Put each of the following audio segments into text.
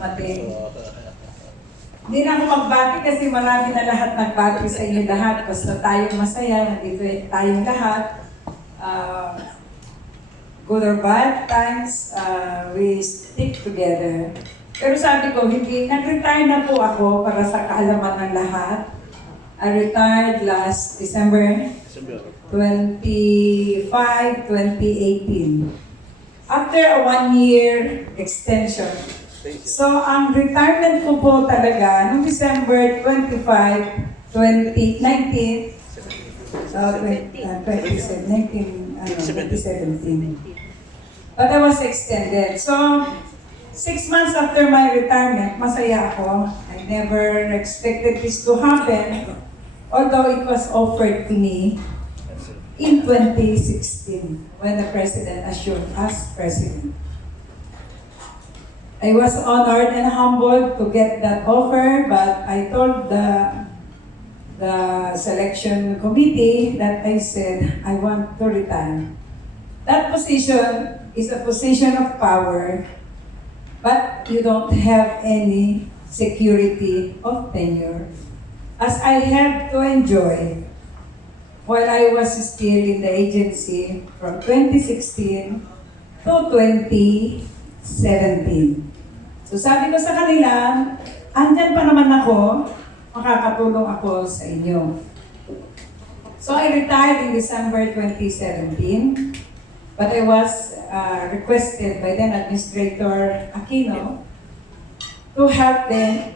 dumating. Hindi na ako magbati kasi marami na lahat nagbati sa inyo lahat. Basta tayong masaya, nandito tayong lahat. Good or bad times, we stick together. Pero sabi ko, nag-retire na po ako para sa kaalaman ng lahat. I retired last December 25, 2018. After a 1-year extension. So, ang retirement ko po talaga, noong December 25, 2019, 2017. But I was extended. So, 6 months after my retirement, masaya ako. I never expected this to happen, although it was offered to me in 2016 when the President assured us President. I was honored and humbled to get that offer, but I told the selection committee that I said, I want to retire. That position is a position of power, but you don't have any security of tenure, as I have to enjoy while I was still in the agency from 2016 to 2017. So sabi ko sa kanila, andyan pa naman ako, makakatulong ako sa inyo. So I retired in December 2017, but I was requested by then Administrator Aquino to help him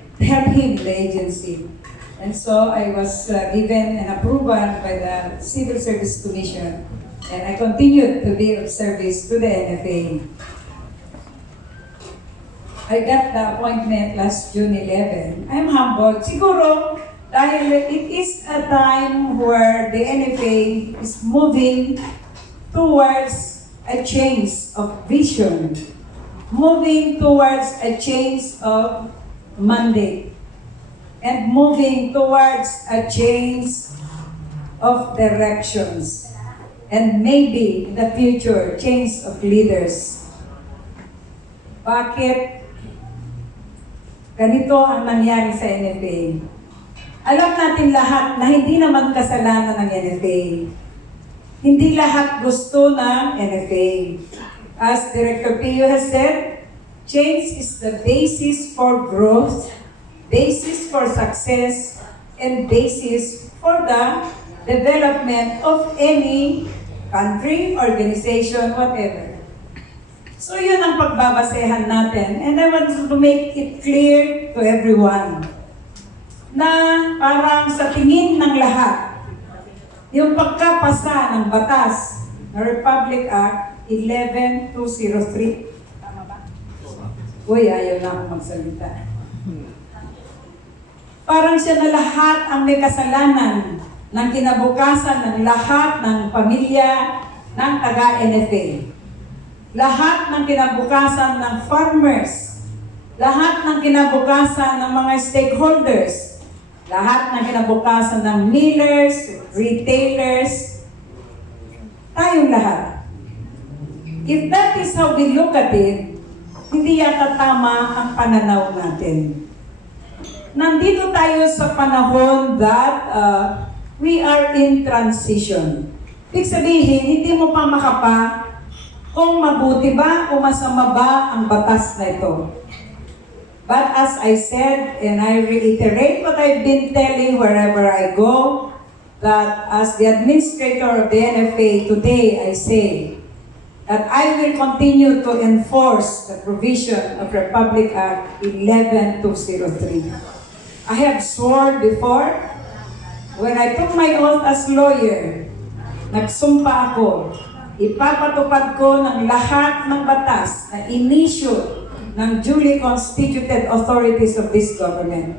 in the agency. And so I was given an approval by the Civil Service Commission, and I continued to be of service to the NFA. I got the appointment last June 11. I'm humbled. Siguro, dahil it is a time where the NFA is moving towards a change of vision, moving towards a change of mandate, and moving towards a change of directions, and maybe in the future, change of leaders. Bakit ganito ang nangyari sa NFA? Alam natin lahat na hindi naman kasalanan ng NFA. Hindi lahat gusto ng NFA. As Director Pio has said, change is the basis for growth, basis for success, and basis for the development of any country, organization, whatever. So yun ang pagbabasehan natin. And I want to make it clear to everyone na parang sa tingin ng lahat, yung pagkapasa ng batas na Republic Act 11203. Tama ba? Uy, ayaw na akong magsalita. Parang siya na lahat ang may kasalanan ng kinabukasan ng lahat ng pamilya ng taga-NFA. Lahat ng kinabukasan ng farmers, lahat ng kinabukasan ng mga stakeholders, lahat ng kinabukasan ng millers, retailers, tayong lahat. If that is how we look at it, hindi yata tama ang pananaw natin. Nandito tayo sa panahon that we are in transition. Ibig sabihin, hindi mo pa makapa kung mabuti ba o masama ba ang batas na ito. But as I said, and I reiterate what I've been telling wherever I go, that as the administrator of the NFA today, I say that I will continue to enforce the provision of Republic Act 11203. I have sworn before, when I took my oath as lawyer, nagsumpa ako, ipapatupad ko ng lahat ng batas na inisyu ng duly constituted authorities of this government.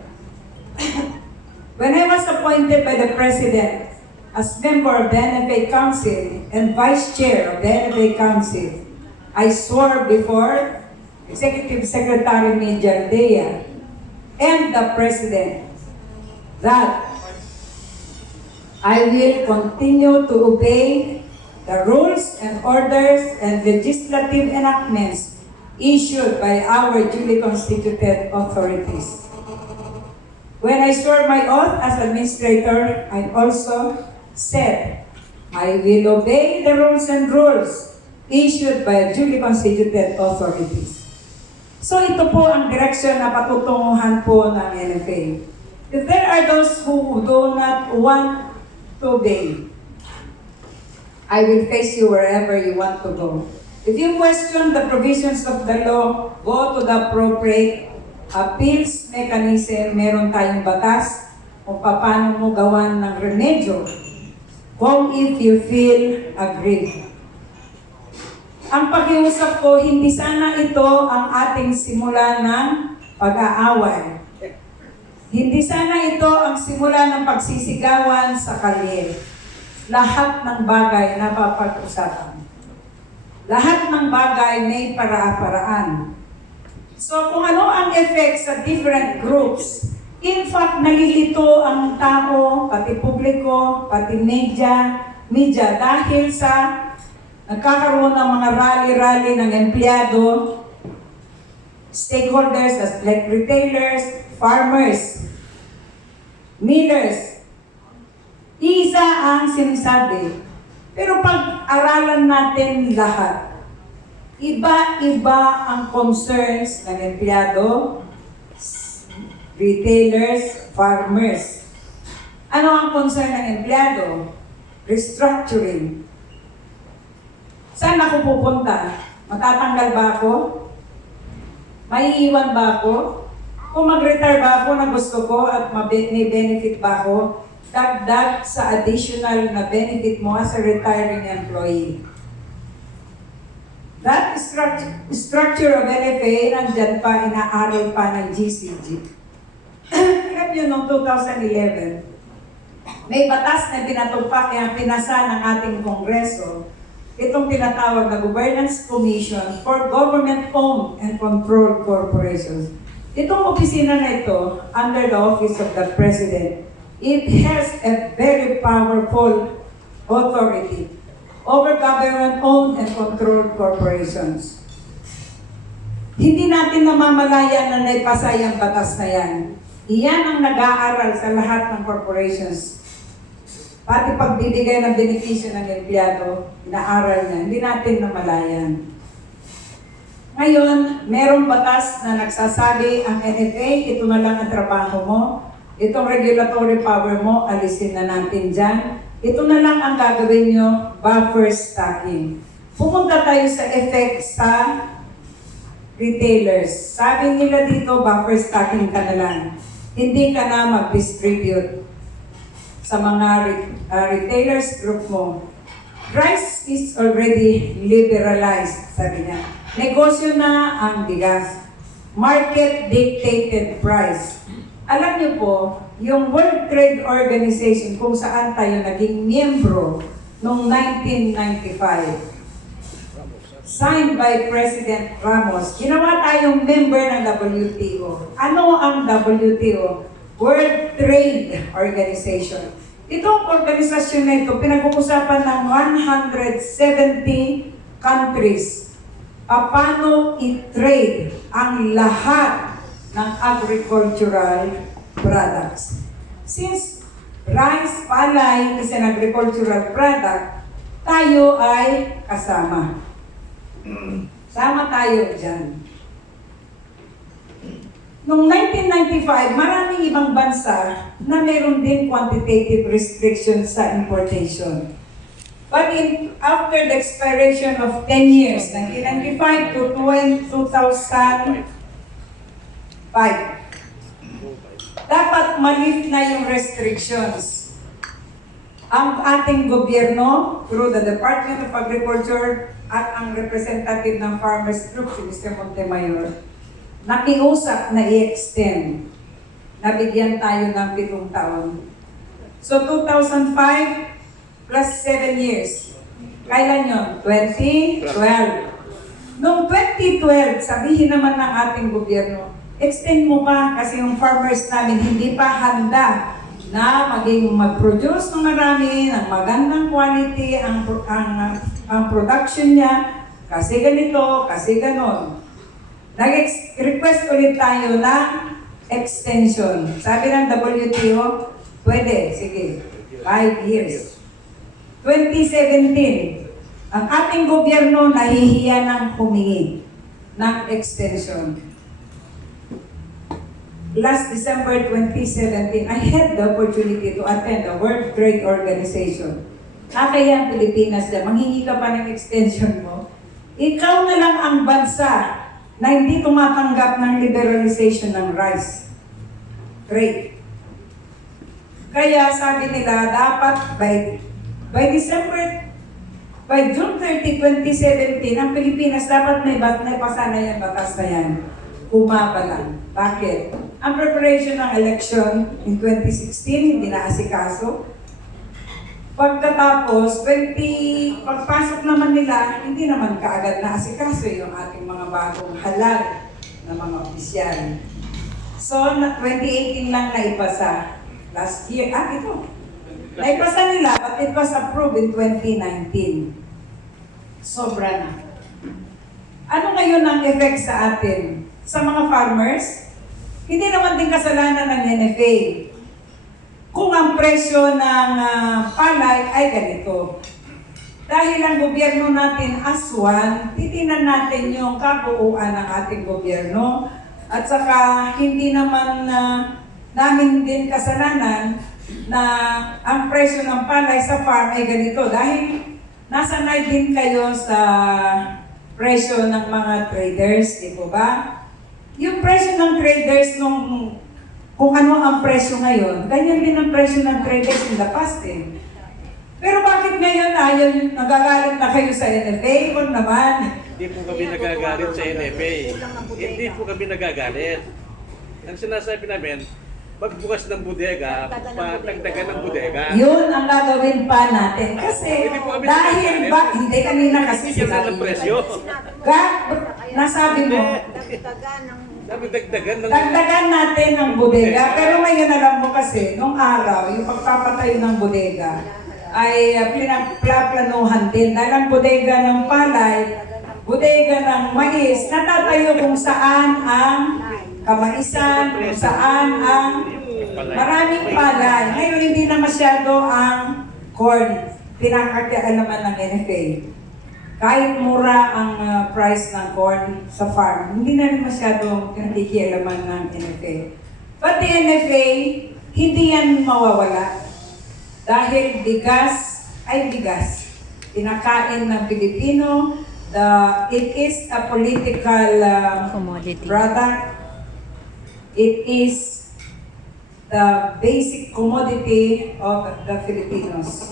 When I was appointed by the President as member of the NFA Council and Vice Chair of the NFA Council, I swore before Executive Secretary Major Dea and the President that I will continue to obey the rules and orders and legislative enactments issued by our duly constituted authorities. When I swore my oath as administrator, I also said, I will obey the rules and rules issued by duly constituted authorities. So ito po ang direksyon na patutunguhan po ng NFA. If there are those who do not want to obey, I will face you wherever you want to go. If you question the provisions of the law, go to the appropriate appeals mechanism. Meron tayong batas kung paano mo gawan ng remedyo kung if you feel aggrieved. Ang pakiusap ko, hindi sana ito ang ating simula ng pag-aaway. Hindi sana ito ang simula ng pagsisigawan sa kalye. Lahat ng bagay na papag-usapan. Lahat ng bagay may para-paraan. So kung ano ang effect sa different groups, in fact, nalilito ang tao, pati publiko, pati media dahil sa nagkakaroon ng mga rally-rally ng empleyado, stakeholders like retailers, farmers, millers. Isa ang sinasabi. Pero pag-aralan natin lahat, iba-iba ang concerns ng empleyado, retailers, farmers. Ano ang concern ng empleyado? Restructuring. Saan ako pupunta? Matatanggal ba ako? Maiiwan ba ako? Kung mag-retire ba ako na gusto ko at may benefit ba ako, dagdag sa additional na benefit mo as a retiring employee. That structure of NFA, nandyan pa, inaaral pa ng GCG. Alam nyo, noong 2011, may batas na pinasa ng ating Kongreso, itong tinatawag na Governance Commission for Government-Owned and Controlled Corporations. Itong opisina na ito, under the Office of the President, it has a very powerful authority over government-owned and controlled corporations. Hindi natin namamalayan na naipasa yung batas na yan. Iyan ang nag-aaral sa lahat ng corporations. Pati pagbibigay ng benepisyo ng empleyado, inaaral na. Hindi natin namalayan. Ngayon, merong batas na nagsasabi ang NFA, ito na lang ang trabaho mo. Itong regulatory power mo, alisin na natin dyan. Ito na lang ang gagawin nyo, buffer stocking. Pumunta tayo sa effect sa retailers. Sabi nila dito, buffer stocking ka na lang. Hindi ka na mag-distribute sa mga retailers group mo. Rice is already liberalized, sabi niya. Negosyo na ang bigas. Market dictated price. Alam niyo po, yung World Trade Organization kung saan tayo naging miyembro noong 1995, signed by President Ramos, ginawa tayong member ng WTO. Ano ang WTO? World Trade Organization. Itong organisasyon na ito, pinag-uusapan ng 170 countries. Paano i-trade ang lahat ng agricultural products. Since rice, palay is an agricultural product, tayo ay kasama. Sama tayo dyan. Noong 1995, maraming ibang bansa na meron din quantitative restrictions sa importation. But after the expiration of 10 years, 1995 to 2005, dapat malift na yung restrictions. Ang ating gobyerno, through the Department of Agriculture at ang representative ng Farmers Group, si Mr. Montemayor, nakiusap na i-extend. Nabigyan tayo ng 7 taon. So 2005 plus 7 years. Kailan yun? 2012. Noong 2012, sabihin naman ng ating gobyerno, extend mo pa kasi yung farmers namin hindi pa handa na maging mag-produce ng marami, ng magandang quality ang production niya, kasi ganito, kasi ganon. Nag-request ulit tayo ng extension. Sabi ng WTO, pwede, sige, 5 years. 2017, ang ating gobyerno nahihiya ng humingi ng extension. Last December 2017, I had the opportunity to attend the World Trade Organization. Kaya ang Pilipinas dyan, manghingi ka pa ng extension mo. Ikaw na lang ang bansa na hindi tumatanggap ng liberalization ng rice trade. Kaya sabi nila, dapat by June 30, 2017, ang Pilipinas dapat may pasa na yan, batas na yan. Humaba lang. Bakit? Ang preparation ng election in 2016, hindi na asikaso. Pagkatapos, pagpasok naman nila, hindi naman kaagad na asikaso yung ating mga bagong halal na mga opisyal. So, 2018 lang naipasa. Last year, ito. Naipasa nila, but it was approved in 2019. Sobra na. Ano ngayon ang effect sa atin? Sa mga farmers, hindi naman din kasalanan ng NFA. Kung ang presyo ng palay ay ganito. Dahil ang gobyerno natin aswan, titinan natin yung kabuuan ng ating gobyerno. At saka hindi naman namin din kasalanan na ang presyo ng palay sa farm ay ganito. Dahil nasanay din kayo sa presyo ng mga traders, di po ba? Yung presyo ng traders kung ano ang presyo ngayon, ganyan din ang presyo ng traders in the past eh. Pero bakit ngayon nagagalit na kayo sa NFA? Kung naman. Hindi po kami nagagalit sa NFA. Hindi po kami nagagalit. Ang sinasabi namin, magbukas ng bodega, patagdagan ng bodega. Yun ang gagawin pa natin. Kasi dahil hindi kanina kasi sinabi. Nasabi mo, dagdagan natin ang bodega. Pero ngayon alam mo kasi, nung araw, yung pagpapatayo ng bodega ay pinaplanuhan din. Dahil ang bodega ng palay, bodega ng mais, natatayo kung saan ang kamaisan, kung saan ang maraming palay. Ngayon hindi na masyado ang corn. Pinakakialaman ng NFA. Kahit mura ang price ng corn sa farm, hindi na rin masyadong pinakikialaman ng NFA. But the NFA, hindi yan mawawala. Dahil bigas ay bigas. Pinakain ng Pilipino, it is a political product. It is the basic commodity of the Filipinos.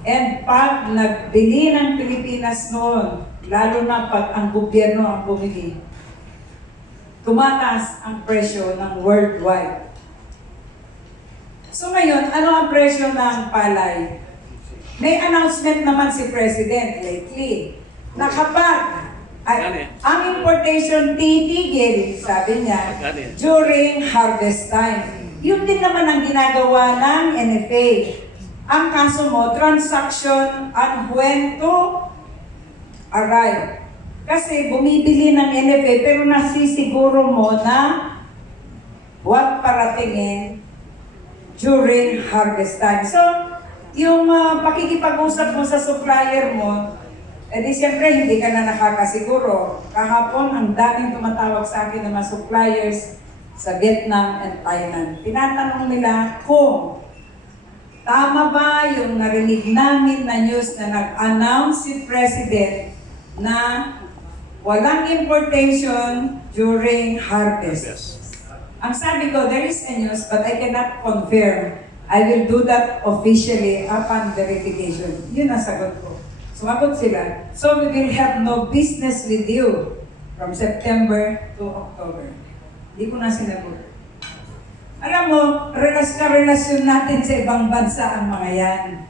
And pag nagbili ng Pilipinas noon, lalo na pag ang gobyerno ang bumili, tumataas ang presyo ng worldwide. So ngayon, ano ang presyo ng palay? May announcement naman si President lately na kapag ang importation titigil, sabi niya, during harvest time. Yun din naman ang ginagawa ng NFA. Ang kaso mo, transaction and when to arrive. Kasi bumibili ng NFA pero nasisiguro mo na huwag paratingin during harvest time. So, yung pakikipag-usap mo sa supplier mo, di siyempre hindi ka na nakakasiguro. Kahapon, ang daming tumatawag sa akin ng mga suppliers sa Vietnam and Thailand. Tinatanong nila kung tama ba yung narinig namin na news na nag-announce si President na walang importation during harvest. Ang sabi ko, there is a news but I cannot confirm. I will do that officially upon verification. Yun ang sagot ko. Sumagot sila. So we will have no business with you from September to October. Hindi ko na sinagot. Alam mo, relasyon natin sa ibang bansa ang mga yan.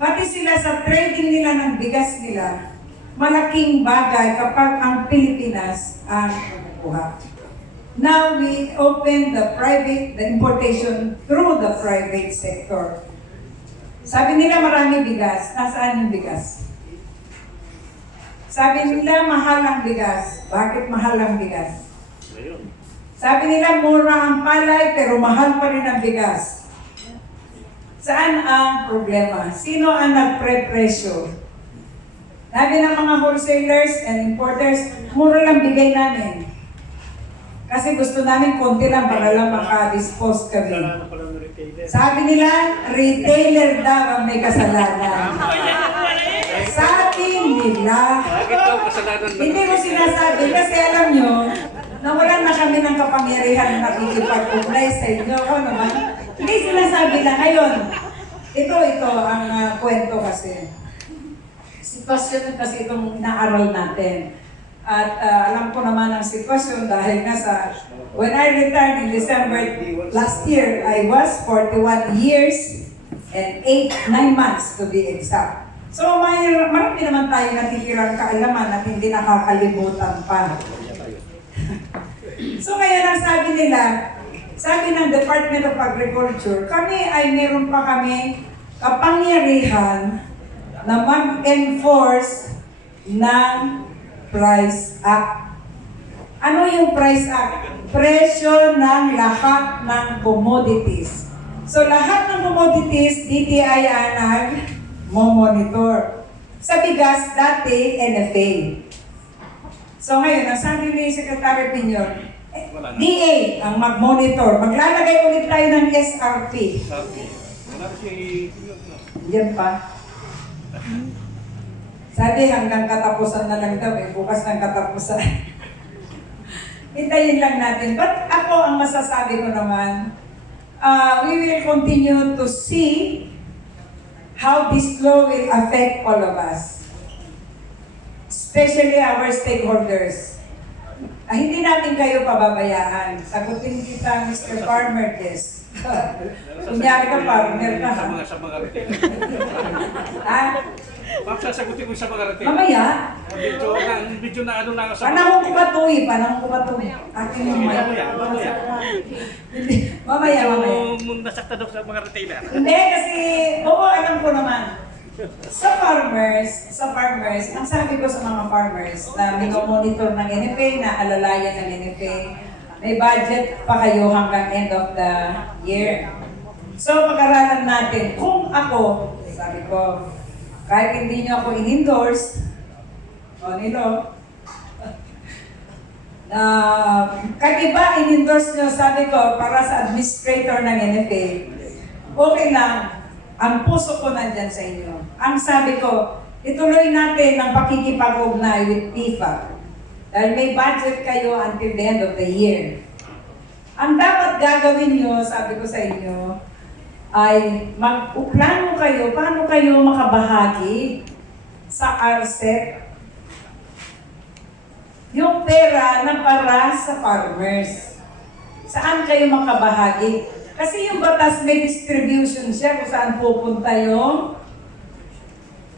Pati sila sa trading nila ng bigas nila, malaking bagay kapag ang Pilipinas ang kumukuha. Now we open the importation through the private sector. Sabi nila marami bigas. Nasaan yung bigas? Sabi nila, mahal ang bigas. Bakit mahal ang bigas? Ayun. Sabi nila, mura ang palay, pero mahal pa rin ang bigas. Saan ang problema? Sino ang nagpre-presyo? Sabi ng mga wholesalers and importers, mura lang bigay namin. Kasi gusto namin konti lang para lang maka-dispose kami. Sabi nila, retailer daw ang may kasalanan. Sabi nila, hindi ko sinasabi kasi alam nyo, nawalan na kami ng kapangyarihan na nakikipag-ugnay sa inyo. Ako naman, hindi sinasabi na ngayon. Ito ang kwento kasi. Sitwasyon kasi itong inaaral natin. At alam ko naman ang sitwasyon dahil nga sa when I retired in December last year, I was 41 years and 9 months to be exact. So marami naman tayo natitirang kaalaman at hindi nakakalimutan pa. So ngayon ang sabi ng Department of Agriculture, kami ay meron pa kami kapangyarihan na mag-enforce ng Price Act. Ano yung Price Act? Presyo ng lahat ng commodities. So lahat ng commodities, DTI ang nag-monitor. Sa bigas, dati NFA. So ngayon, ang sabi ni Secretary Pinyon, DA ang mag-monitor. Maglalagay ulit tayo ng SRP. Diyan pa. Sabi hanggang katapusan na lang daw bukas ng katapusan. Hintayin lang natin. But ako ang masasabi ko naman, we will continue to see how this law will affect all of us. Especially our stakeholders. Hindi natin kayo pababayaan. Sagutin kita, Mr. Farmer, yes. Kunyari ka, farmer ka. Sa mga retailer. Ha? Ma'am, sasagutin ko sa mga retailer. Mamaya. Video na ano lang sa Panahon ko ba ito eh? Panahon ko ba ito? Akin yung mic. Mamaya. Kung nasakta daw sa mga retailer. Hindi, kasi, oo, alam ko naman. Sa farmers, ang sabi ko sa mga farmers na minomonitor ng NFA, na alalayan ng NFA, may budget pa kayo hanggang end of the year. So, pag-aralan natin, kung ako, sabi ko, kahit hindi nyo ako in-endorse, nilo, kahit iba in-endorse nyo, sabi ko, para sa administrator ng NFA, okay lang, ang puso ko nandyan sa inyo. Ang sabi ko, ituloy natin ang pakikipag-ugnay with PIFA. Dahil may budget kayo until the end of the year. Ang dapat gagawin nyo, sabi ko sa inyo, ay magplano kayo, paano kayo makabahagi sa RCEP yung pera na para sa farmers. Saan kayo makabahagi? Kasi yung batas may distribution siya kung saan pupunta yung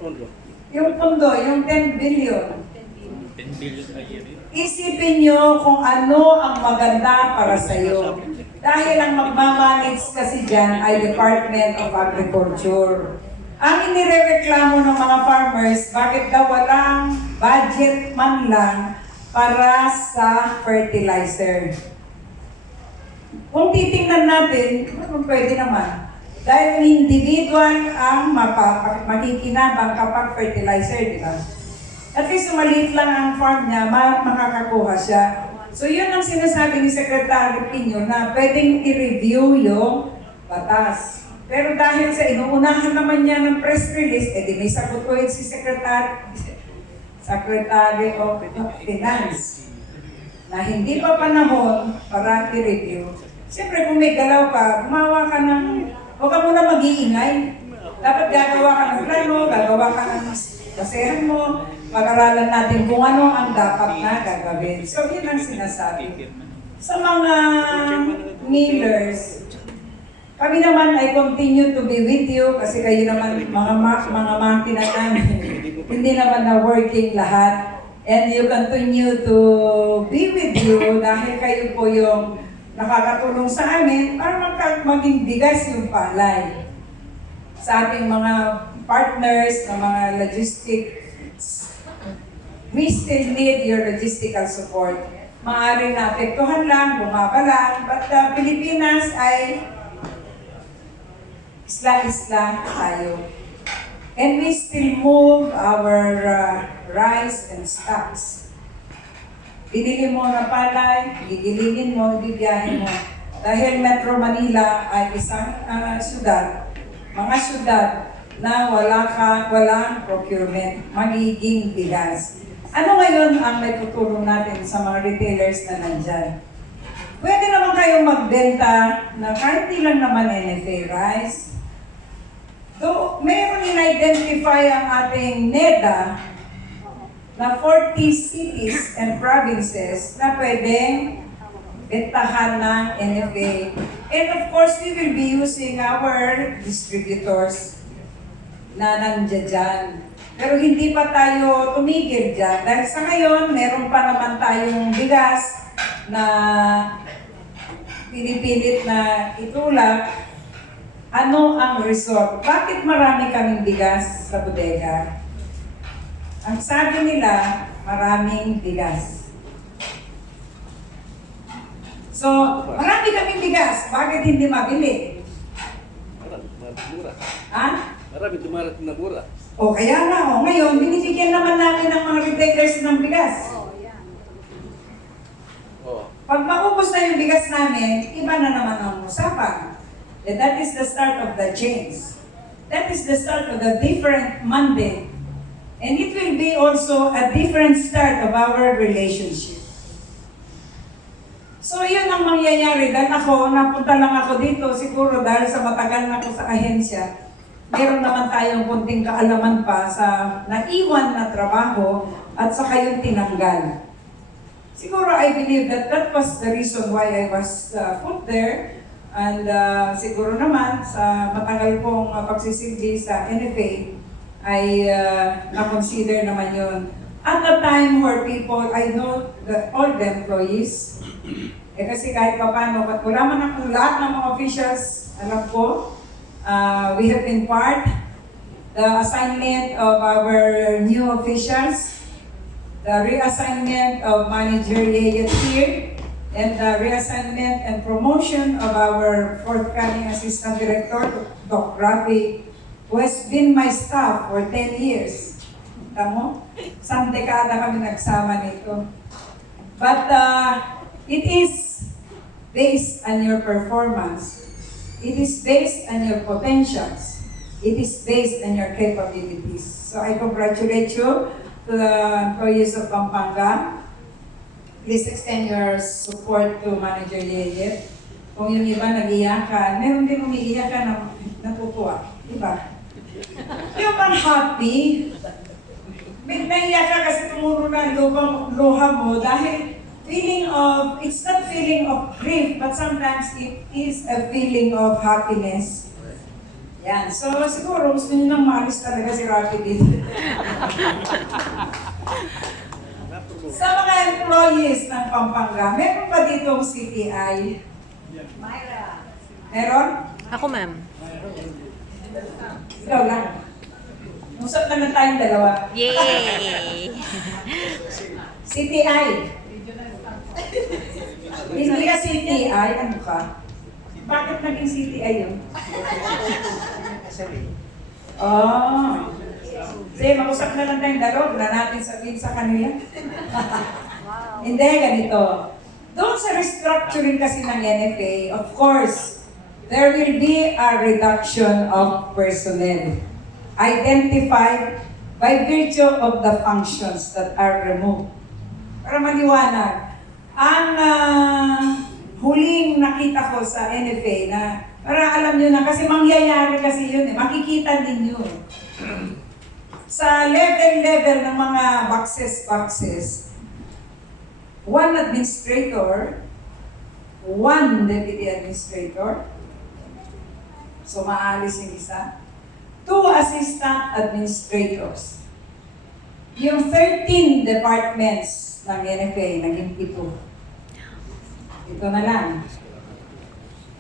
Pondo. yung pondo, yung 10 billion. 10 billion a year. Isipin nyo kung ano ang maganda para sa iyo. Dahil ang magmamanage kasi dyan ay Department of Agriculture. Ang inirereklamo ng mga farmers, bakit daw walang budget man lang para sa fertilizer? Kung titingnan natin, pwede naman. Dahil individual ang makikinabang kapag fertilizer, di ba? At least maliit lang ang farm niya, makakakuha siya. So yun ang sinasabi ni Secretary Pinyo na pwedeng i-review yung batas. Pero dahil sa inuunahan naman niya ng press release, di may sagot ko yun si Secretary of Finance na hindi pa panahon para i-review. Siyempre kung may galaw ka, gumawa ka ng, huwag ka muna mag-iingay. Dapat gagawa ka ng plano, gagawa ka ng basehan mo, pag-aralan natin kung ano ang dapat na gagawin. So yun ang sinasabi. Sa mga millers, kami naman ay continue to be with you kasi kayo naman mga makina namin. Hindi naman na working lahat. And you continue to be with you dahil kayo po yung nakakatulong sa amin para maging bigas yung palay. Sa ating mga partners, ng mga logistics we still need your logistical support. Maaaring naapektuhan lang, bumaba lang, but Pilipinas ay isla-isla tayo. And we still move our rice and stocks. Binili mo na palay, gigilingin mo, bibiyahin mo. Dahil Metro Manila ay isang syudad, mga syudad na walang procurement, magiging bigas. Ano ngayon ang may tutulong natin sa mga retailers na nandyan? Pwede naman kayong magbenta na kahit lang naman NFA rice. So, mayroon in-identify ang ating NEDA na 40 cities and provinces na pwedeng bentahan ng NFA. And of course, we will be using our distributors na nandiyan dyan. Pero hindi pa tayo tumigil dyan. Dahil sa ngayon, meron pa naman tayong bigas na pinipilit na itulak. Ano ang result? Bakit marami kaming bigas sa bodega? Ang sabi nila, maraming bigas. So, marami kaming bigas. Bakit hindi mabili? Mura. Ha? Marami dumarating na mura. O kaya nga, ngayon, binibigyan naman natin ng mga retailers ng bigas. Pag maubos na yung bigas namin, iba na naman ang usapan. And that is the start of the change. That is the start of the different Monday. And it will be also a different start of our relationship. So yun ang mangyayari. Dahil napunta lang ako dito, siguro dahil sa matagal na ako sa ahensya, meron naman tayong kunting kaalaman pa sa naiwan na trabaho at sa kayong tinanggal. Siguro I believe that that was the reason why I was put there. And siguro naman sa matagal kong pagsisilbi sa NFA ay na-consider naman yun. At the time where people, I know all the employees, kasi kahit pa paano, wala man ako lahat ng mga officials, alam ko, we have been part, the assignment of our new officials, the reassignment of Manager Yeyet here, and the reassignment and promotion of our forthcoming Assistant Director, Dr. Rafi, who has been my staff for 10 years. Tamo? Isang dekada kami nagsama nito. But it is based on your performance. It is based on your potentials. It is based on your capabilities. So I congratulate you to the employees of Pampanga. Please extend your support to Manager Yeyet. Kung yung iba nag-iyakan, meron din umiiyakan na natutuwa. Diba? Yung man happy, naiyak ka kasi tumuro na luha mo dahil feeling of, it's not feeling of grief, but sometimes it is a feeling of happiness. Yan. So siguro gusto nyo nang maalis talaga si Rafi dito. Sa mga employees ng Pampanga, meron pa ditong CTI? Myra. Meron? Ako, ma'am. Ikaw lang. Usap na lang tayong dalawa. Yay! CTI. Hindi ka CTI, ano ka? Bakit naging CTI yun? Oh. Sige, mag-usap na lang tayong dalawa. Wala natin sabihin sa kanila. Hindi, ganito. Doon sa restructuring kasi ng NFA, of course, there will be a reduction of personnel identified by virtue of the functions that are removed. Para maliwanag, ang huling nakita ko sa NFA na para alam nyo na, kasi mangyayari kasi yun makikita ninyo sa level ng mga boxes, one administrator, one deputy administrator, so maalis yung isa, 2 assistant administrators. Yung 13 departments ng NFA, naging 7. Ito na lang.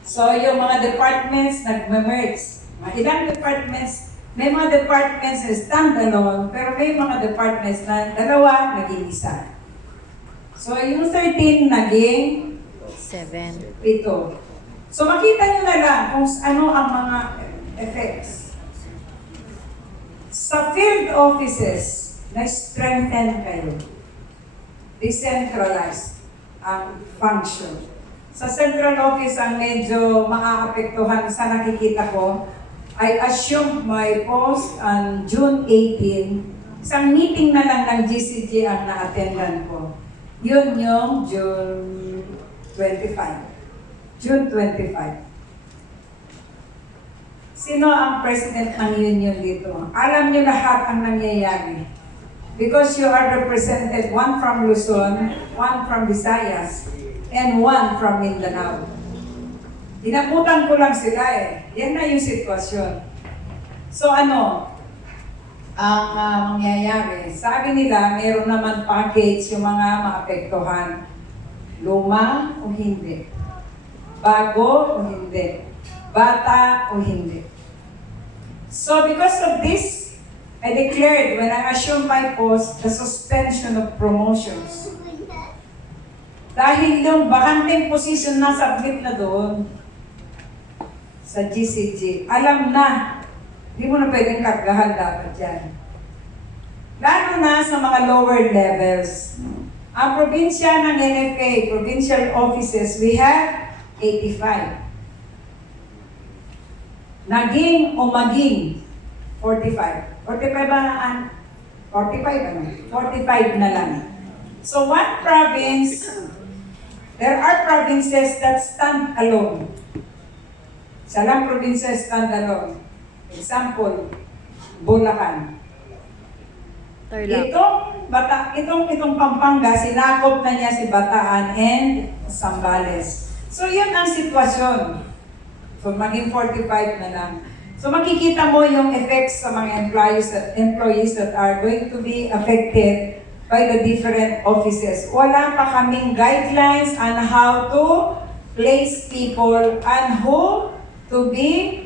So yung mga departments nag-merge. Ilang departments May mga departments na standalone, pero may mga departments na dalawa, naging isa. So, yung 13 naging 7. 7. So, makita nyo na lang kung ano ang mga effects. Sa field offices, na-strengthen kayo. Decentralized ang function. Sa central office, ang medyo makakapektuhan sa nakikita ko, I assumed my post on June 18. Isang meeting na lang ng GCG ang na-attendan ko. Yun yung June 25. June 25. Sino ang president ng union dito? Alam niyo lahat ang nangyayari. Because you are represented, one from Luzon, one from Visayas, and one from Mindanao. Inabutan ko lang sila eh. Yan na yung sitwasyon. So ano, ang mangyayari, sabi nila, mayroon naman package yung mga maapektuhan. Luma o hindi. Bago o hindi. Bata o hindi. So because of this, I declared when I assumed my post, the suspension of promotions. Dahil yung bakanteng position na submit na doon, sa GCG, alam na, hindi mo na pwedeng kagahan dapat yan. Lalo na sa mga lower levels. Ang probinsya ng NFA, provincial offices, we have 85. Naging o maging 45. 45 ba na? 45 ano? 45 na lang. So one province, there are provinces that stand alone. Sa lang probinsya standalone. Example, Bulacan. Itong Pampanga, sinakop na niya si Bataan and Zambales. So yun ang sitwasyon. So maging 45 na lang. So makikita mo yung effects sa mga employees that are going to be affected by the different offices. Wala pa kaming guidelines on how to place people and who to be,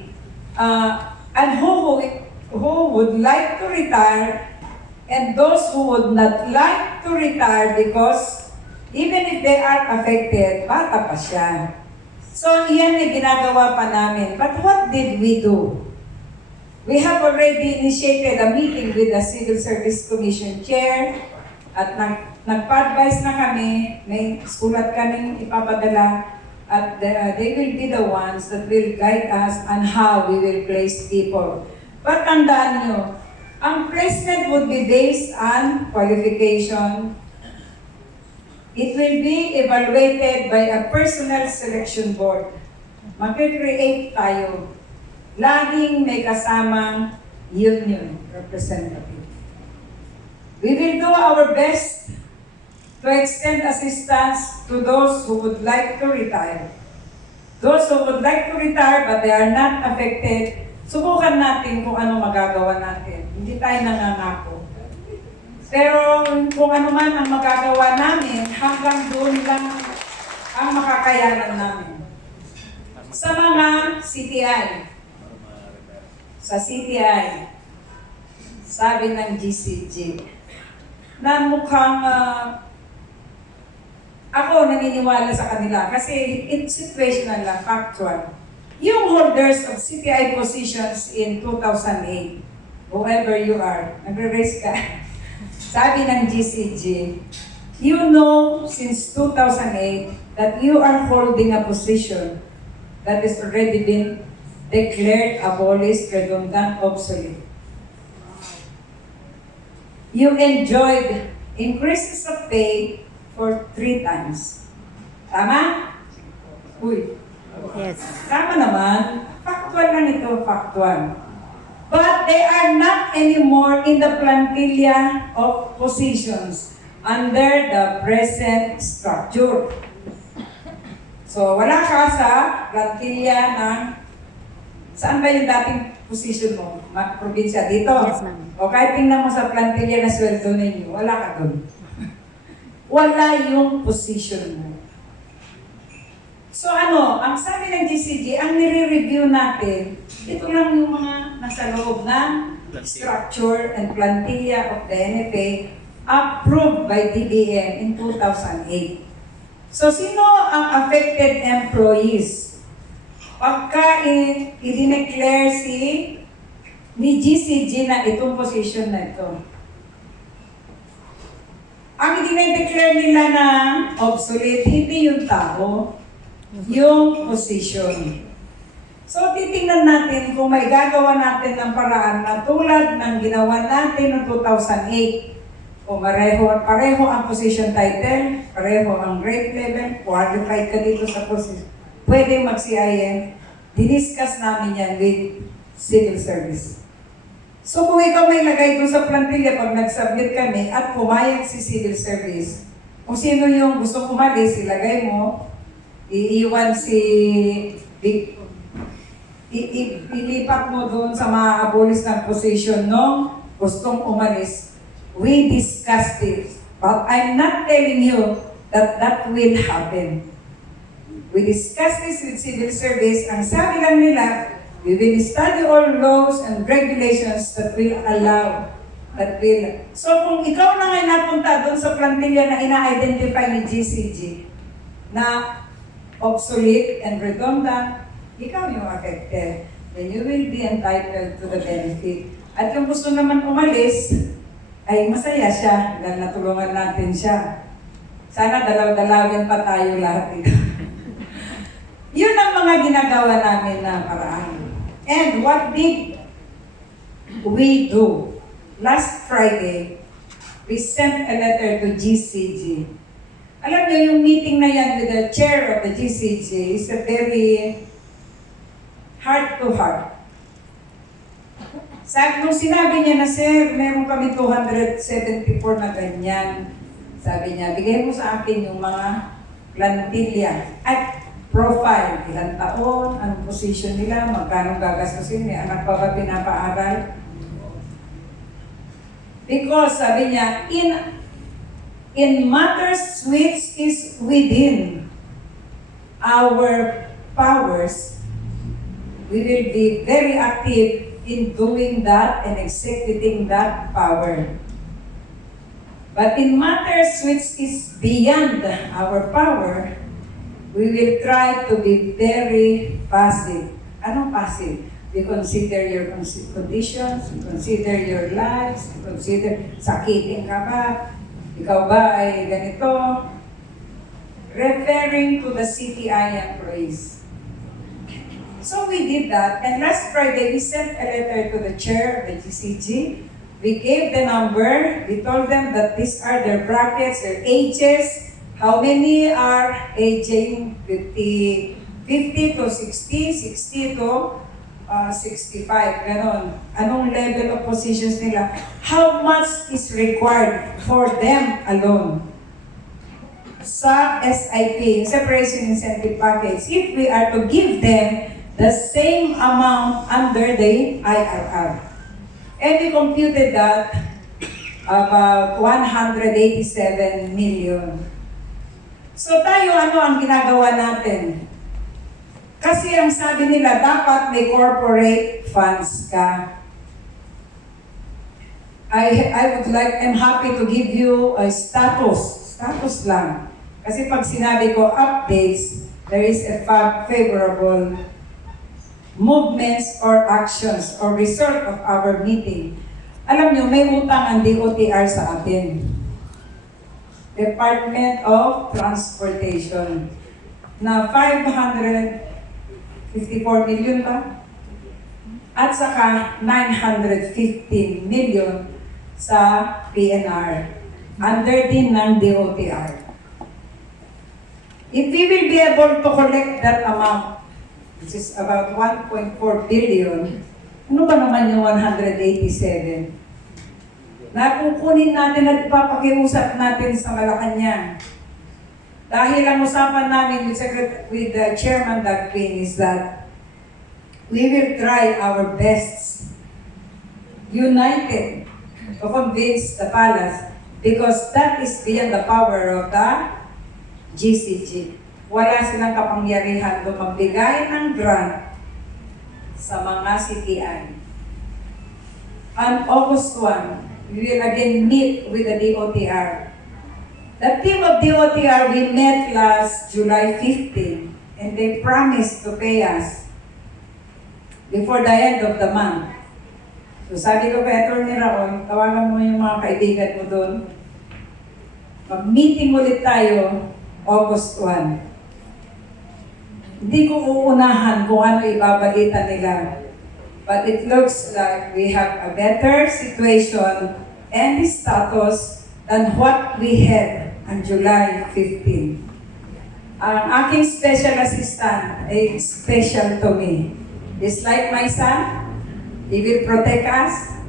and who would like to retire, and those who would not like to retire because even if they are affected, bata pa siya. So, iyan ay ginagawa pa namin. But what did we do? We have already initiated a meeting with the Civil Service Commission Chair at nagpa-advise na kami, may sulat kaming ipapadala. At they will be the ones that will guide us on how we will place people. But tandaan nyo, ang placement would be based on qualification. It will be evaluated by a personnel selection board. Mag-create tayo. Laging may kasamang union representative. We will do our best to extend assistance to those who would like to retire. Those who would like to retire but they are not affected, subukan natin kung ano magagawa natin. Hindi tayo nangangako. Pero kung ano man ang magagawa namin, hanggang doon lang ang makakayanan namin. Sa mga CTI, sa CTI, sabi ng GCG, na mukhang ako naniniwala sa kanila kasi it's situational lang, factual. Yung holders of CTI positions in 2008, whoever you are, nagre-raise ka, sabi ng GCG, you know since 2008 that you are holding a position that has already been declared abolished, redundant, obsolete. You enjoyed increases of pay for 3 times. Tama? Uy. Yes. Tama naman. Factual lang ito, factual. But they are not anymore in the plantilla of positions under the present structure. So, wala ka sa plantilla ng... Saan ba yung dating position mo? Probinsya dito? Yes, ma'am. O kahit tingnan mo sa plantilla na sweldo ninyo, wala ka doon. Wala yung position mo. So ano, ang sabi ng GCG, ang nire-review natin, ito lang yung mga nasa loob ng structure and plantilla of the NFA approved by DBM in 2008. So, sino ang affected employees? Pagka i-declare ni GCG na itong position na ito. Ang i-declare nila na obsolete, hindi yung tao, yung position. So, titingnan natin kung may gagawa natin ng paraan na tulad ng ginawa natin noong 2008. Kung pareho ang position title, pareho ang grade level, qualified ka dito sa position, pwede mag-CIM, diniscuss namin yan with civil service. So kung ikaw may lagay doon sa plantilla pag nag-submit kami at pumayag si civil service, kung sino yung gusto umalis, ilagay mo, iiwan ilipat mo doon sa mga abolis ng position nung gustong umalis. We discussed it, but I'm not telling you that that will happen. We discussed this with civil service. Ang sabi lang nila, we will study all laws and regulations that will allow, that will. So kung ikaw na ngay napunta doon sa plantilla na ina-identify ni GCG na obsolete and redundant, ikaw yung affected. Then you will be entitled to the benefit. At yung gusto naman umalis, ay masaya siya dahil natulungan natin siya. Sana dalaw-dalawin pa tayo lahat dito. Yun ang mga ginagawa namin na paraan. And what did we do? Last Friday, we sent a letter to GCG. Alam niyo, yung meeting na yan with the chair of the GCG is a very heart-to-heart. Nung sinabi niya na, sir, meron kami 274 na ganyan. Sabi niya, bigay mo sa akin yung mga plantilla at profile, ilang taon, anong position nila, magkano gagastusin, may anak pa ba pinapaaral? Because, sabi niya, in matters which is within our powers, we will be very active in doing that and executing that power. But in matters which is beyond our power, we will try to be very passive. Anong passive? We consider your conditions, we consider your lives, we consider sakitin ka ba, ikaw ba ay ganito? Referring to the CTI employees. So we did that, and last Friday we sent a letter to the chair of the GCG. We gave the number, we told them that these are their brackets, their ages, how many are aging 50 to 60, 60 to 65, ganon. Anong level of positions nila? How much is required for them alone? Sa SIP, Separation Incentive Package, if we are to give them the same amount under the IRR. And we computed that about 187 million. So tayo, ano ang ginagawa natin? Kasi ang sabi nila, dapat may corporate funds ka. I'm happy to give you a status lang. Kasi pag sinabi ko updates, there is a favorable movements or actions or result of our meeting. Alam nyo, may utang ang DOTR sa atin. Department of Transportation na 554 million ba? At saka 915 million sa PNR. Under din ng DOTR. If we will be able to collect that amount, which is about 1.4 billion, ano ba naman yung 187? Na kukunin natin at ipapakiusap natin sa Malacanang. Dahil ang usapan namin with the Chairman Dagpin is that we will try our best, united, to convince the palace because that is beyond the power of the GCG. Wala silang kapangyarihan kung magbigay ng grant sa mga CTI. On August 1, we will again meet with the DOTR. The team of DOTR, we met last July 15, and they promised to pay us before the end of the month. So sabi ko kay Atty. Raon, tawagan mo yung mga kaibigan mo doon. Mag-meeting ulit tayo August 1. Hindi ko uunahan kung ano ibabalita nila. But it looks like we have a better situation and status than what we had on July 15. Ang aking special assistant is special to me. He's like my son. He will protect us.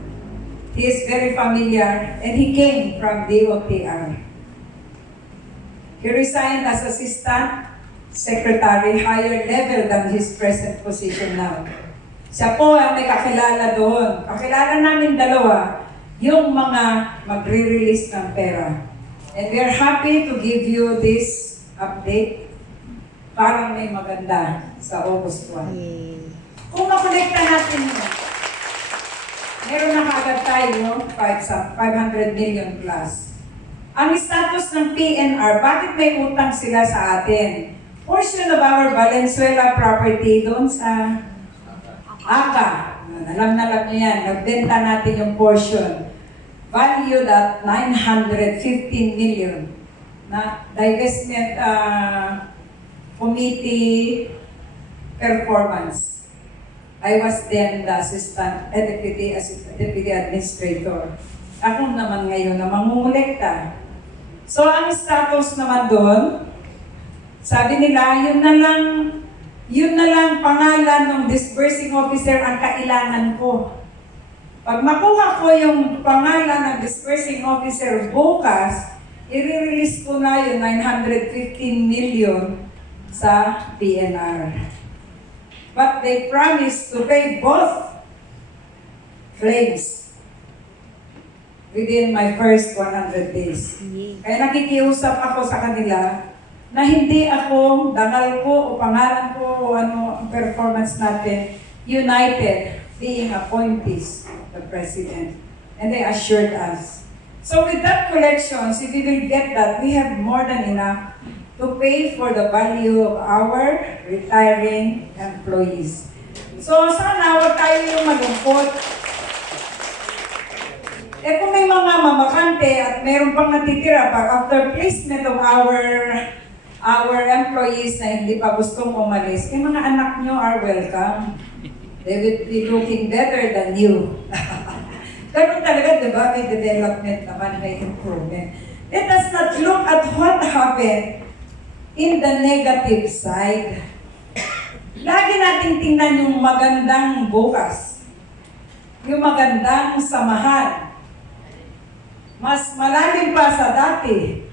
He is very familiar, and he came from DOTR. He resigned as assistant secretary, higher level than his present position now. Siya po ang may kakilala doon. Kakilala namin dalawa, yung mga magre-release ng pera. And we are happy to give you this update. Parang may maganda sa August 1. Kung makolekta natin yun, meron na kaagad tayo, 500 million plus. Ang status ng PNR, bakit may utang sila sa atin? Portion of our Valenzuela property doon sa ACA. Alam na alam niyo yan, nagbenta natin yung portion. Valued at 915 million na divestment committee performance. I was then the assistant deputy administrator. Ako naman ngayon na mangungulekta. So ang status naman doon, sabi nila, yun na lang pangalan ng disbursing officer ang kailangan ko. Pag makuha ko yung pangalan ng disbursing officer bukas, i-release ko na yung 915 million sa PNR. But they promised to pay both claims within my first 100 days. Kaya nakikiusap ako sa kanila na hindi ako, dangal ko o pangalan ko o ano ang performance natin, united, being appointees of the President. And they assured us. So with that collections, if we will get that, we have more than enough to pay for the value of our retiring employees. So sana huwag tayo yung malungkot. Kung may mga mamakante at meron pang natitira pa after placement of our employees na hindi pa gustong umalis, mga anak nyo are welcome. They will be looking better than you. Ganun talaga, di ba? May development naman, may improvement. Let us not look at what happened in the negative side. Lagi nating tingnan yung magandang bukas. Yung magandang samahan. Mas malalim pa sa dati.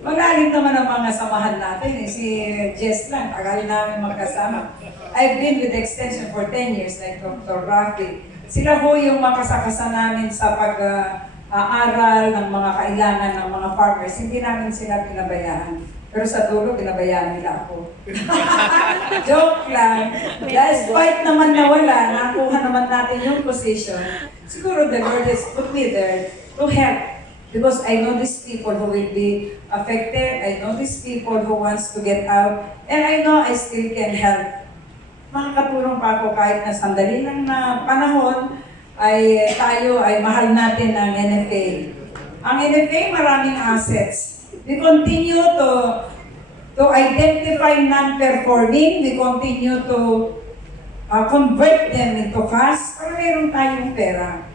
Malalim naman ang mga samahan natin. Si Jess lang, tagal namin magkasama. I've been with Extension for 10 years, like Dr. Rafi. Sila ho yung makasakasa namin sa pag-aaral ng mga kailangan ng mga farmers. Hindi namin sila pinabayaan. Pero sa dulo, pinabayaan nila ako. Joke lang. Despite naman nawala, nakuha naman natin yung position. Siguro the Lord has put me there to help. Because I know these people who will be affected. I know these people who wants to get out. And I know I still can help. Makakatulong pa ako kahit na sandali lang na panahon ay tayo ay mahal natin ang NFA. Ang NFA maraming assets. We continue to identify non-performing. We continue to convert them into cash para meron tayong pera.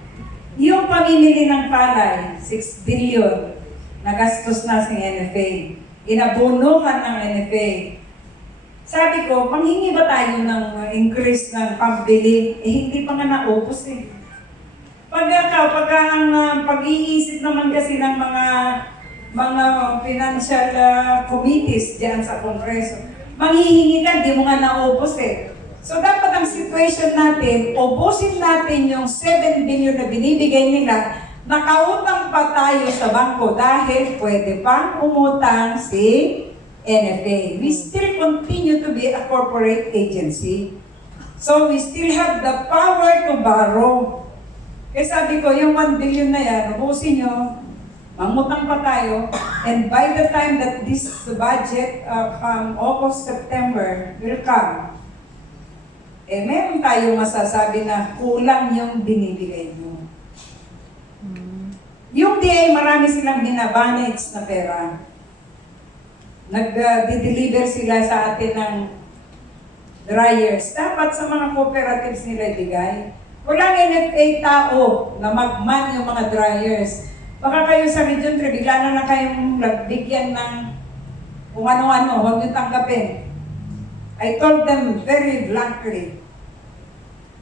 Yung pamimili ng palay, 6 billion na gastos na sa NFA. Inabunuhan ng NFA. Sabi ko, manghingi ba tayo ng increase ng pambili? Hindi pa nga naubos eh. Ang pag-iisip naman kasi ng mga financial committees diyan sa Kongreso, manghihingi ka, di mo nga naubos eh. So dapat ang situation natin, ubusin natin yung 7 billion na binibigay nila, nakautang pa tayo sa bangko dahil pwede pang umutang si NFA. We still continue to be a corporate agency. So we still have the power to borrow. Kaya sabi ko, yung 1 billion na yan, ubusin nyo, mangutang pa tayo, and by the time that this budget come August, September will come, meron tayong masasabi na kulang yung binibigay nyo. Yung DA, marami silang binabanage na pera. Nag-deliver sila sa atin ng dryers. Dapat sa mga cooperatives nila ibigay. Walang NFA tao na magman yung mga dryers. Baka kayo sa Region 3, bigla na lang kayong nagbigyan ng kung ano-ano, huwag nyo tanggapin. I told them very bluntly,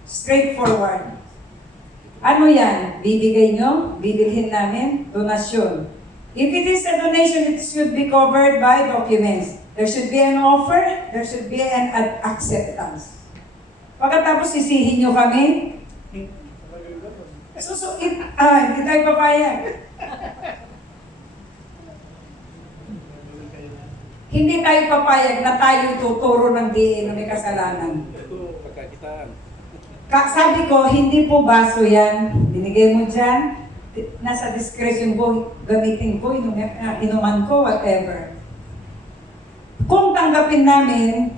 straightforward. Ano yan? Bibigay nyo? Bibilhin namin? Donasyon. If it is a donation, it should be covered by documents. There should be an offer, there should be an acceptance. Pagkatapos sisihin nyo kami, hindi tayo papayag. Hindi tayo papayag na tayo tuturo ng DA na may kasalanan. Ito, pagkakitaan. Sabi ko, hindi po baso yan. Binigay mo dyan. Nasa discretion ko, gamitin ko, inuman ko, whatever. Kung tanggapin namin,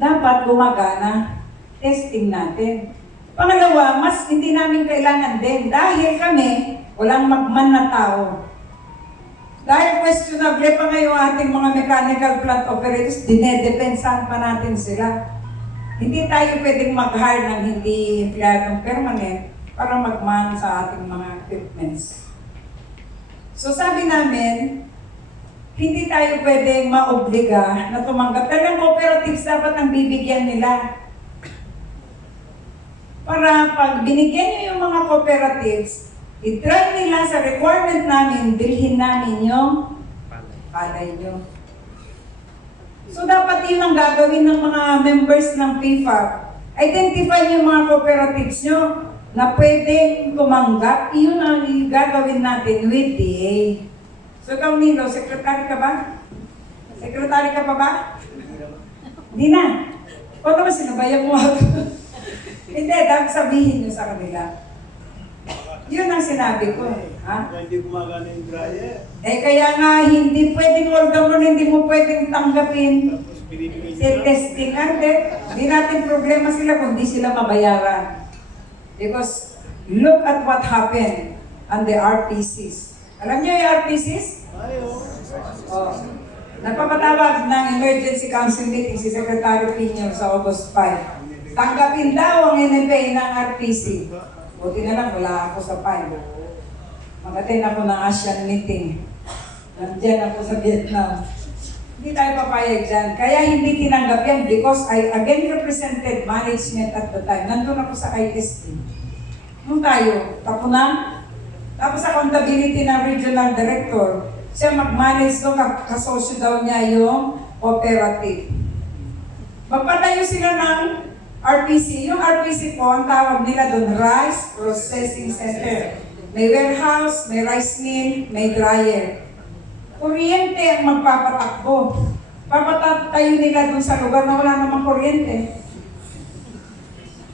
dapat gumagana. Testing natin. Pangalawa, mas hindi namin kailangan din dahil kami walang magman na tao. Dahil questionable pa ngayon ating mga mechanical plant operators, dinedepensahan pa natin sila. Hindi tayo pwedeng mag-hire ng hindi empleyadong permanent para magman sa ating mga equipments. So sabi namin, hindi tayo pwedeng maobliga na tumanggap. Talagang cooperatives dapat ang bibigyan nila. Para pag binigyan nyo yung mga cooperatives, i-try nila sa requirement namin, bilhin namin yung palay nyo. So dapat yun ang gagawin ng mga members ng PFAP. Identify yung mga cooperatives nyo na pwedeng tumanggap, iyon ang gagawin natin with DA. So ikaw, Nilo, secretary ka ba? Secretary ka pa ba? Hindi na. O naman sinabayan mo ako. Hindi, dapat sabihin nyo sa kanila. Yun ang sinabi ko. Ha? Hindi gumagana yung dryer. Kaya nga, hindi pwedeng order hindi mo pwedeng tanggapin. Tapos binibigay nila. Testing natin. Hindi natin problema sila kung di sila mabayaran. Because look at what happened on the RPCs. Alam niyo yung RPCs? Ayaw. Oh. Nagpapatawag ng emergency council meeting si Secretary Pino sa August 5. Tanggapin daw ang NFA ng RPC. Buti na lang, wala ako sa 5. Mag-attend ako ng ASEAN meeting. Nandiyan ako sa Vietnam. Hindi tayo papayag dyan. Kaya hindi tinanggap yan because I again represented management at the time. Nandun ako sa ISP. Nung tayo, tapunan. Tapos accountability ng regional director. Siya mag-manage doon, kasosyo daw niya yung cooperative. Magpatayo sila ng RPC. Yung RPC po, ang tawag nila doon, Rice Processing Center. May warehouse, may rice mill, may dryer. Kuryente ang magpapatakbo. Papatayo nila doon sa lugar na wala namang kuryente.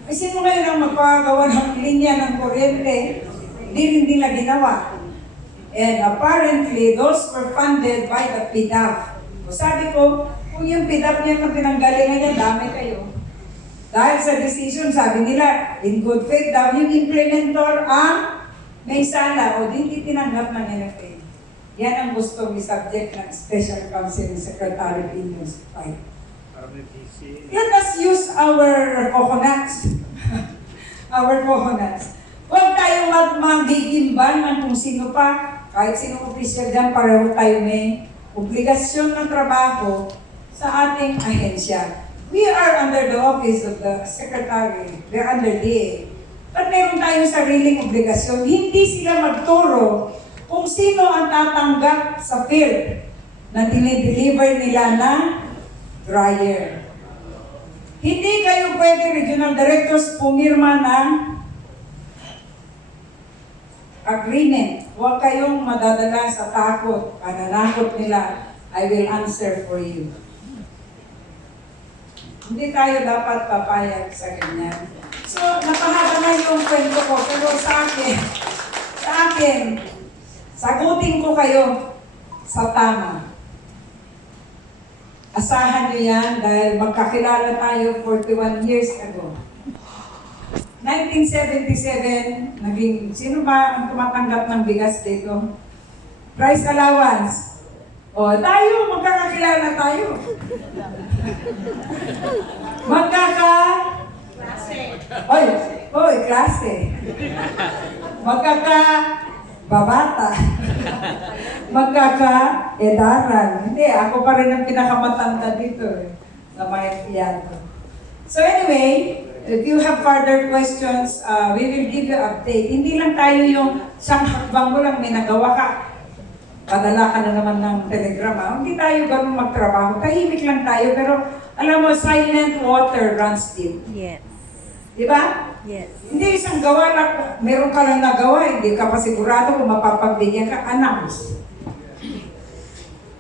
Ay, sino ngayon ang magpagawa ng linya ng kuryente? Hindi rin nila ginawa. And apparently, those were funded by the PDAF. So sabi ko, kung yung PDAF niya kung pinanggalingan niya, dami kayo. Dahil sa decision, sabi nila, in good faith daw, yung implementor ang may sala o hindi tinanggap ng NFA. Yan ang gustong i-subject ng Special Counsel ni Secretary Pinos 5. Let us use our coconuts. Our coconuts. Huwag tayong magigimban ng kung sino pa, kahit sino official dyan, pareho tayo may obligasyon ng trabaho sa ating ahensya. We are under the office of the Secretary. We are under DA. But meron tayong sariling obligasyon. Hindi sila magturo kung sino ang tatanggap sa field na dinideliver nila ng dryer. Hindi kayo pwede, regional directors, pumirma ng agreement. Huwag kayong madadala sa takot. Pananakot nila, I will answer for you. Hindi tayo dapat papayag sa ganyan. So, napahaba na yung kwento ko, pero sa akin, sagutin ko kayo sa tama. Asahan nyo yan dahil magkakilala tayo 41 years ago. 1977, sino ba ang tumatanggap ng bigas dito? Price allowance. O, tayo, magkakakilala tayo. Klase. Babata. Edaran. Hindi, ako pa rin ang pinakamatanda dito sa mga empleyado. So anyway, if you have further questions, we will give you update. Hindi lang tayo yung siyang hakbang mo lang may nagawa ka. Padala ka na naman ng telegrama. Hindi tayo ganun magtrabaho. Tahimik lang tayo, pero alam mo, silent water runs deep. Yes. Di ba? Yes. Hindi isang gawa lang, meron ka lang nagawa, hindi ka pa sigurado kung mapapagbigyan ka, announce.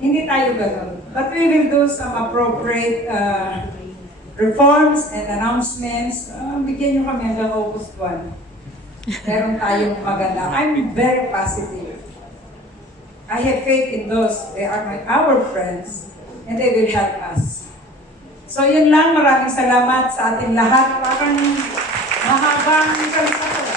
Hindi tayo ganun. But we will do some appropriate reforms and announcements. Bigyan nyo kami hanggang August 1. Meron tayong maganda. I'm very positive. I have faith in those. They are our friends and they will help us. So yun lang, maraming salamat sa ating lahat. Parang mahabang salita ko.